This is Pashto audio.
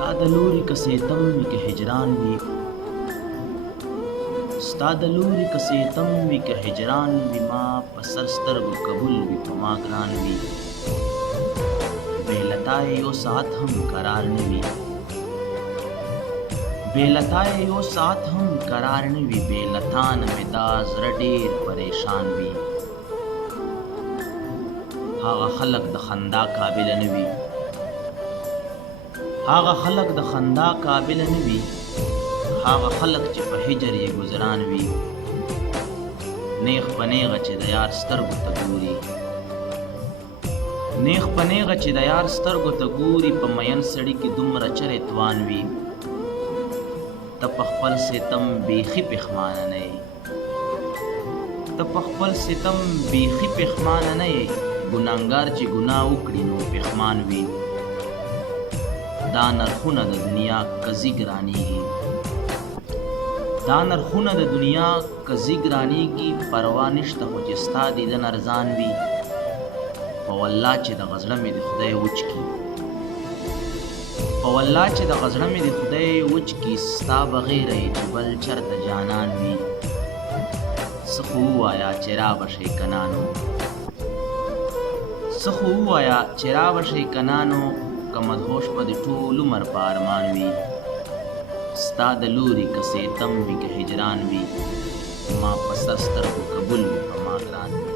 ستا د لوري که ستم وي که هجران وي ستا د لوري که ستم وي که هجران وي ما په سر سترګو قبول وي په ما ګران وي بې له تا یو ساعت هم قرار نه وي بې له تا یو ساعت هم قرار نه وي بې له تا نه مې دا زړه ډېر پریشان وي هغه خلک د خندا قابله نه وي هغه خلک د خندا قابل نه وي هغه خلک چې په هجر یې ګزران وي نیغ په نیغه چې د یار سترګو ته ګوري نیغ په نیغه چې د یار سترګو ته ګوري په مین سړي کې دومره چرې توان وي ته په خپل ستم بیخي پښمانه نه یې ته په خپل ستم بیخي پښمانه نه یې ګناهګار چې ګناه وکړي نو پښمان وي دا نرخونه د دنیا کزي ګرانیږي دا نرخونه د دنیا کزي ګرانیږي پروا نشته خو چې ستا دیدن ارزان وي په والله چې د غزړه مې د خدای وچ کي په والله چې د غزړه مې د خدای وچ کي ستا بغیره یې چې بل چرته جانان وي څه خو ووایه چې رابشئ کنانو څه خو ووایه چې رابشئ کنانو که مدهوش په د ټول عمر په ارمان وي ستا د لوري که ستم وي که هجران وي ما په سر سترګو قبول وي په ما ګران وي